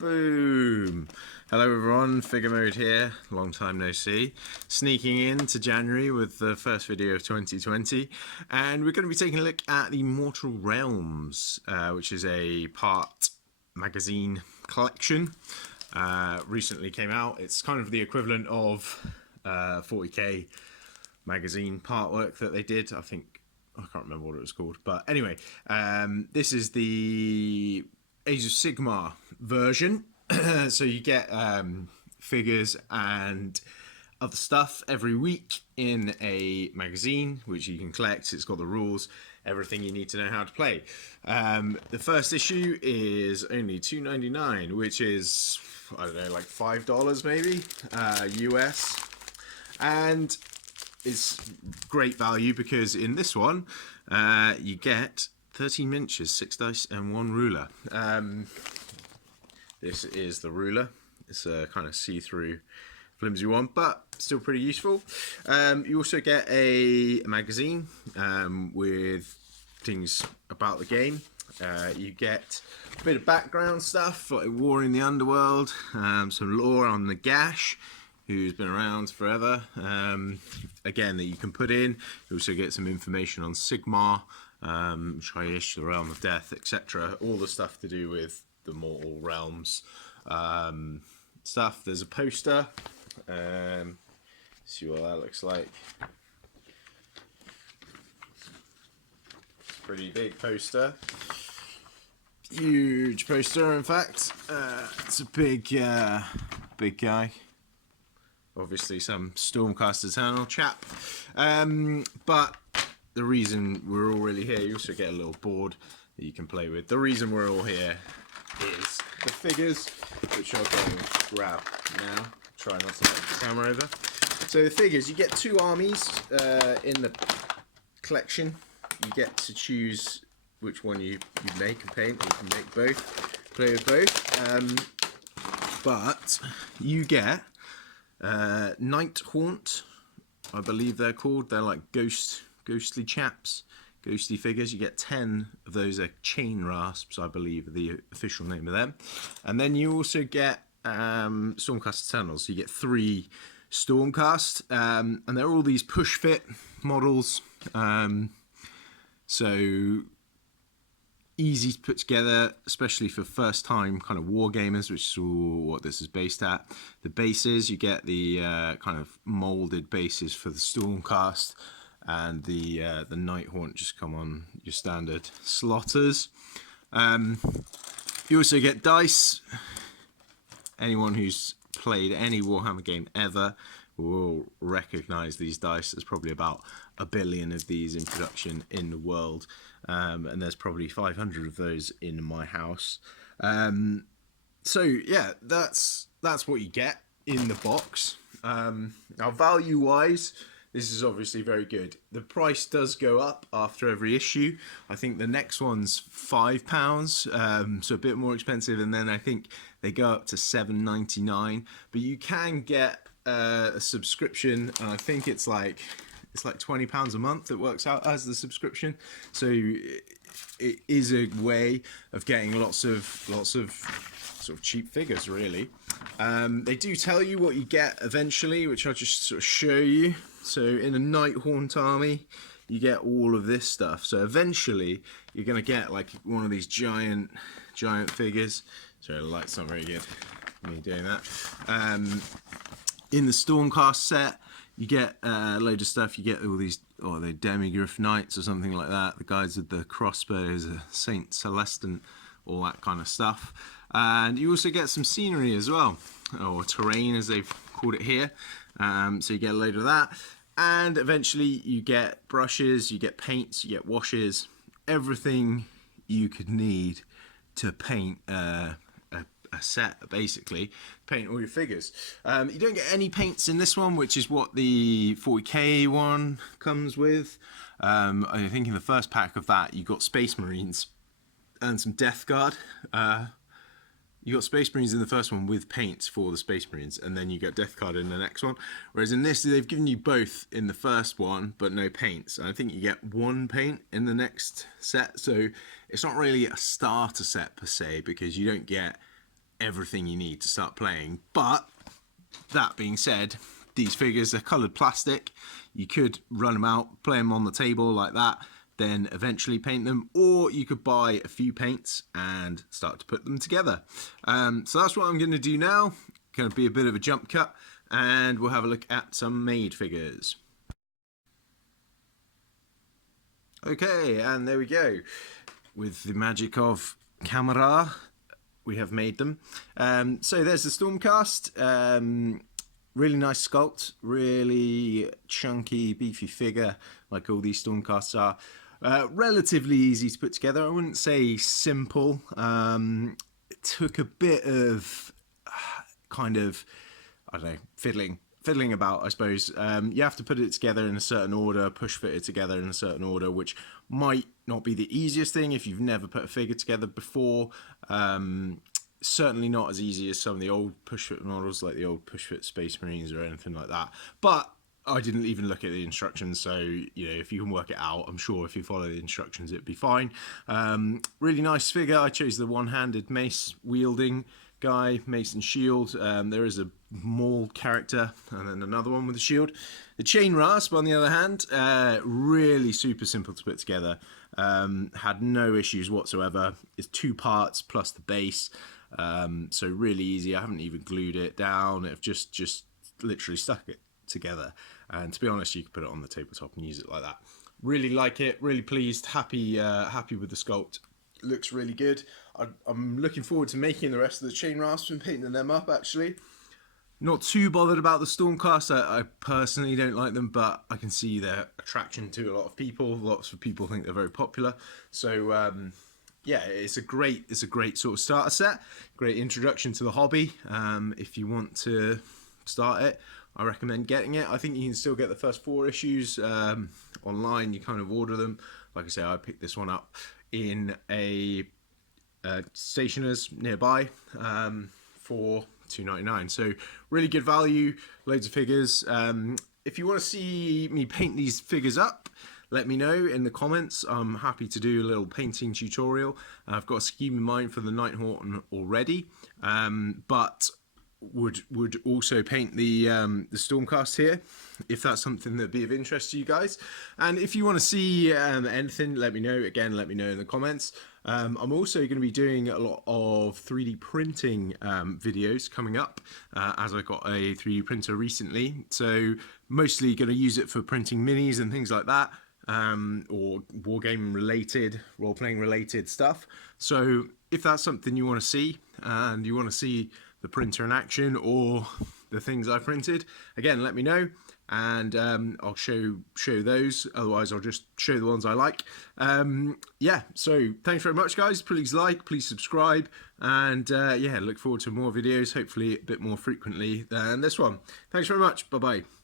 Boom! Hello everyone, Figure Mode here, long time no see. Sneaking into January with the first video of 2020, and we're going to be taking a look at the Mortal Realms, which is a part magazine collection. Recently came out. It's kind of the equivalent of 40k magazine part work that they did. I can't remember what it was called, but anyway, this is the Age of Sigmar version. So you get figures and other stuff every week in a magazine which you can collect. It's got the rules, everything you need to know how to play. The first issue is only $2.99, which is, I don't know, like $5 maybe, US, and it's great value because in this one you get 13 miniatures, 6 dice and 1 ruler. This is the ruler. It's a kind of see-through flimsy one, but still pretty useful. You also get a magazine with things about the game. You get a bit of background stuff like War in the Underworld, some lore on Nagash, who's been around forever, again, that you can put in. You also get some information on Sigmar, Shyish, the Realm of Death, etc. All the stuff to do with the Mortal Realms stuff. There's a poster. See what that looks like. It's a pretty big poster. Huge poster, in fact. It's a big guy. Obviously some Stormcast Eternal chap. But the reason we're all really here, you also get a little board that you can play with. The reason we're all here is the figures, which I'll go and grab now. Try not to knock the camera over. So the figures, you get 2 armies in the collection. You get to choose which one you make and paint. You can make both, play with both. But you get Night Haunt, I believe they're called. They're like ghostly chaps, ghostly figures. You get 10 of those. Are chain rasps, I believe, are the official name of them. And then you also get Stormcast Eternals. So you get 3 Stormcast, and they're all these push fit models. So easy to put together, especially for first time kind of war gamers, which is what this is based at. The bases, you get the kind of molded bases for the Stormcast, and the Night Haunt just come on your standard slotters. You also get dice. Anyone who's played any Warhammer game ever will recognize these dice. There's probably about 1 billion of these in production in the world, and there's probably 500 of those in my house. So yeah, that's what you get in the box. Now, value wise, this is obviously very good. The price does go up after every issue. I think the next one's £5, so a bit more expensive, and then I think they go up to $7.99. But you can get a subscription, and I think it's like £20 a month that works out as the subscription. So it is a way of getting lots of sort of cheap figures, really. They do tell you what you get eventually, which I'll just sort of show you. So in a Night Haunt army, you get all of this stuff. So eventually you're going to get like one of these giant figures. Sorry, the light's not very good, me doing that. In the Stormcast set, you get a load of stuff. You get all these, the Demigryph Knights or something like that. The guys with the crossbows, Saint Celestin, all that kind of stuff. And you also get some scenery as well, or terrain as they've called it here. So you get a load of that. And eventually you get brushes, you get paints, you get washes, everything you could need to paint a set, basically, paint all your figures. You don't get any paints in this one, which is what the 40k one comes with. I think in the first pack of that you got Space Marines and some Death Guard. You got Space Marines in the first one with paints for the Space Marines, and then you get Death Guard in the next one. Whereas in this, they've given you both in the first one, but no paints. And I think you get 1 paint in the next set, so it's not really a starter set per se, because you don't get everything you need to start playing. But that being said, these figures are coloured plastic. You could run them out, play them on the table like that, then eventually paint them, or you could buy a few paints and start to put them together. So that's what I'm going to do now. Going to be a bit of a jump cut, and we'll have a look at some made figures. Okay, and there we go. With the magic of camera, we have made them. So there's the Stormcast. Really nice sculpt, really chunky, beefy figure, like all these Stormcasts are. Relatively easy to put together. I wouldn't say simple. It took a bit of kind of, I don't know, fiddling about, I suppose. You have to put it together in a certain order, push fit it together in a certain order, which might not be the easiest thing if you've never put a figure together before. Certainly not as easy as some of the old push fit models, like the old push fit Space Marines or anything like that. But I didn't even look at the instructions, so you know, if you can work it out, I'm sure if you follow the instructions it'd be fine. Really nice figure. I chose the one-handed mace wielding guy, mace and shield. There is a Maul character and then another one with a shield. The chain rasp, on the other hand, really super simple to put together. Had no issues whatsoever. It's 2 parts plus the base, so really easy. I haven't even glued it down. I've just literally stuck it together, and to be honest, you can put it on the tabletop and use it like that. Really like it, really pleased, happy with the sculpt. Looks really good. I'm looking forward to making the rest of the chain rasps and painting them up, actually. Not too bothered about the Stormcast. I personally don't like them, but I can see their attraction to a lot of people. Lots of people think they're very popular. So yeah, it's a great sort of starter set. Great introduction to the hobby. If you want to start it, I recommend getting it. I think you can still get the first 4 issues online. You kind of order them. Like I say, I picked this one up in a stationer's nearby for $2.99. So really good value, loads of figures. If you want to see me paint these figures up, let me know in the comments. I'm happy to do a little painting tutorial. I've got a scheme in mind for the Nighthawk already, but would also paint the Stormcast here, if that's something that'd be of interest to you guys. And if you want to see anything, let me know. Again, let me know in the comments. I'm also going to be doing a lot of 3D printing videos coming up, as I got a 3D printer recently. So mostly going to use it for printing minis and things like that, or wargame related, role-playing related stuff. So if that's something you want to see, and you want to see the printer in action or the things I printed, again, let me know, and I'll show those. Otherwise, I'll just show the ones I like. Yeah, so thanks very much, guys. Please like, please subscribe, and yeah, look forward to more videos, hopefully a bit more frequently than this one. Thanks very much. Bye bye.